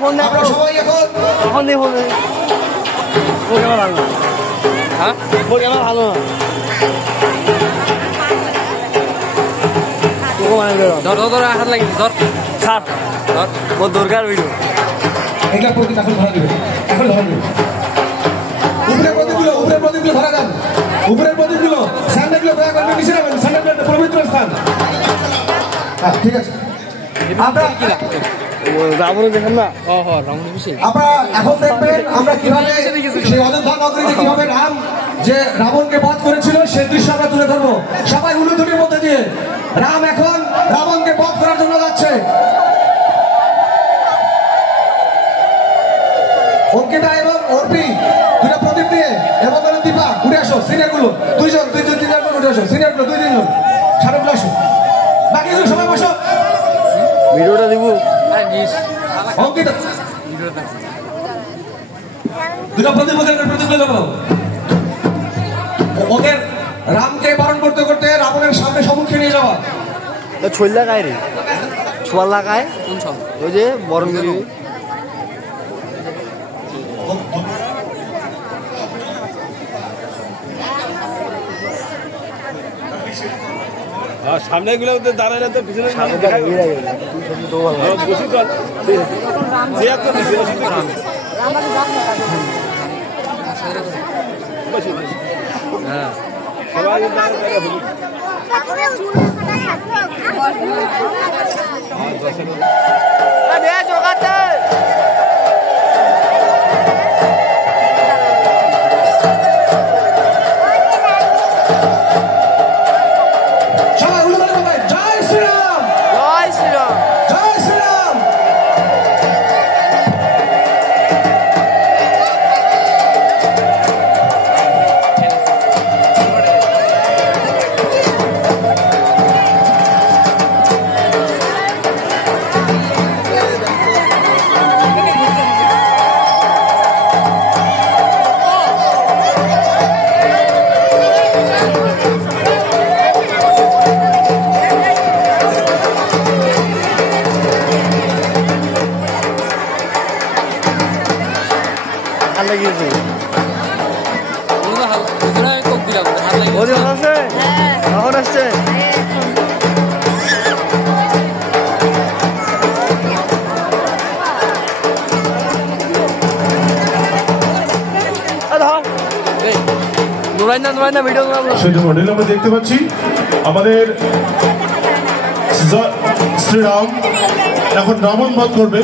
phone দেখ সবাই এখন দিয়ে ফোন ভালো না হ্যাঁ ভালো না ধর হাত লাগিস ধর ছাড় ধর ওর দরকার ভিডিও এটা প্রদীপ এখন ধরা দিবে এখন ধরা দিবে উপরের প্রদীপগুলো ধরা যান উপরের প্রদীপগুলো স্যান্ডেলগুলো দয়া করবেন নিচে রাখবেন স্যান্ডেলগুলো পবিত্র স্থান হ্যাঁ ঠিক আছে আমরা রাবণের দেখেন না আপনারা এখন দেখবেন আমরা কিভাবে সেই অযোধ্যা নগরীতে কিভাবে রাম যে রাবণকে বধ করেছিল সেই দৃশ্য আমরা তুলে ধরবো সবাই উলুধুনির মধ্যে দিয়ে রাম এখন রাবণকে বধ করার জন্য যাচ্ছে অঙ্কিতা এবং অর্পি দুটা প্রদীপ দিয়ে এবং দীপা উঠে আসো সিনিয়রগুলো দুইজন তিনজন উঠে আসো সিনিয়রগুলো 2-3 জন সাড়েগুলো আসো বাকিগুলো সবাই বসো ভিডিওটা দিব অঙ্কিতা দুটা প্রদীপ দেবো ওদের রামকে বরণ করতে করতে রাবণের সামনে সম্মুখে নিয়ে যাওয়া ছোল লাগায় রে ছোয়াল লাগায় ওই যে বরণ করি সামনে গুলো দাঁড়ালে তো পিছনে হ্যাঁ সবাই আমরা দেখতে পাচ্ছি আমাদের শ্রীরাম এখন রাবণ বধ করবে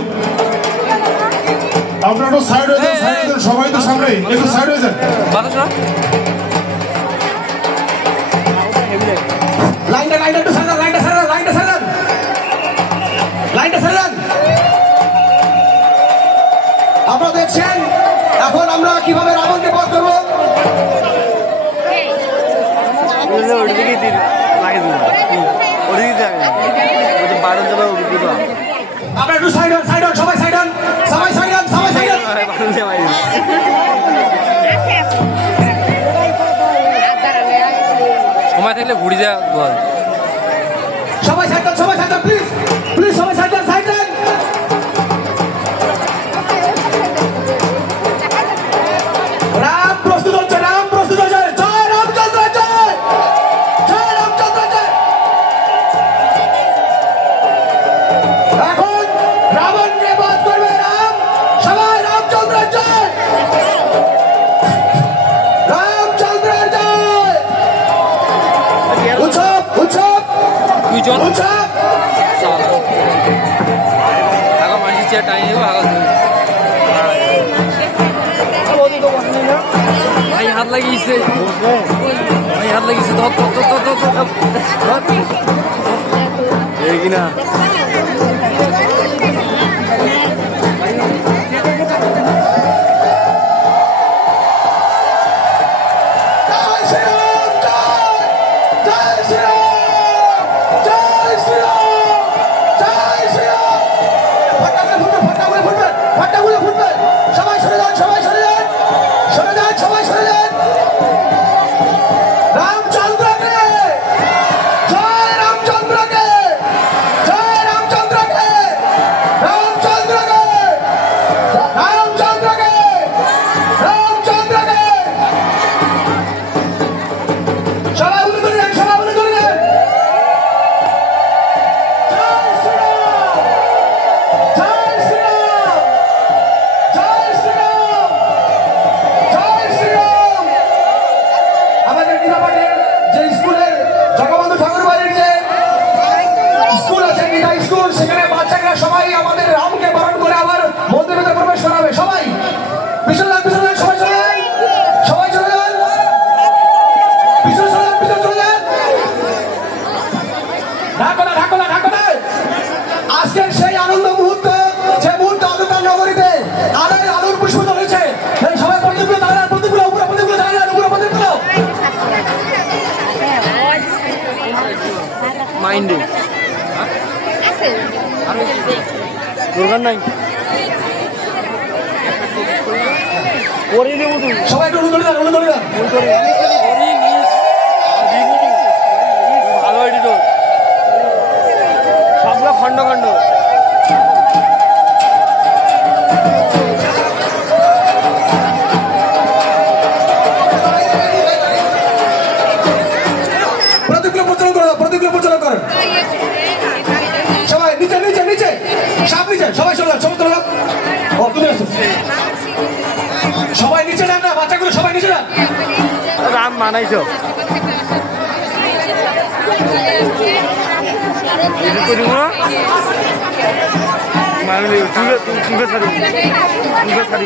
আপনারা একটু সাইড হয়ে যান সবাই তো সামনে একটু সাইড হয়ে যান আপনারা দেখছেন এখন আমরা কিভাবে রাবণকে বধ করবো আমরা একটু সাইড হন সবাই সাইড হন সময় থাকলে ঘুরে যা সবাই সাইড হন প্লিজ সবাই সাইড হন রাম প্রস্তুত হচ্ছে জয় রামচন্দ্র জয় রামচন্দ্র জয় এখন রাবণকে বধ করবে রাম সবাই রামচন্দ্র জয় রামচন্দ্রের জয় উৎসব হাত লাগিয়েছে কিনা দরকার নাই করে নেবো তুই সবাই একটু অনুদরি দেন অনুদরি দেন ভালো এডিটর সবগুলো খন্ড খন্ড প্রতিক্রিয়া প্রচার করে দাও প্রতিক্রিয়া প্রচার করেন সবাই নিচে নিচে নিচে সাপ নিচে সবাই চলে যান সমস্ত লোক ও তুমি আসো সবাই নিচে যান না বাচ্চাগুলো সবাই নিচে যান রাম মানাইছো করিব না মানলি তুই ছাড়ি